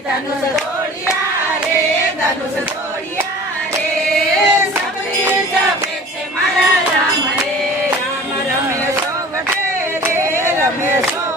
ધનુષ તોડિયા રે ધનુષ તોડિયા રે સબરી જપે છે મારા રામ રે રામ રમે સો વટે રે રમે સો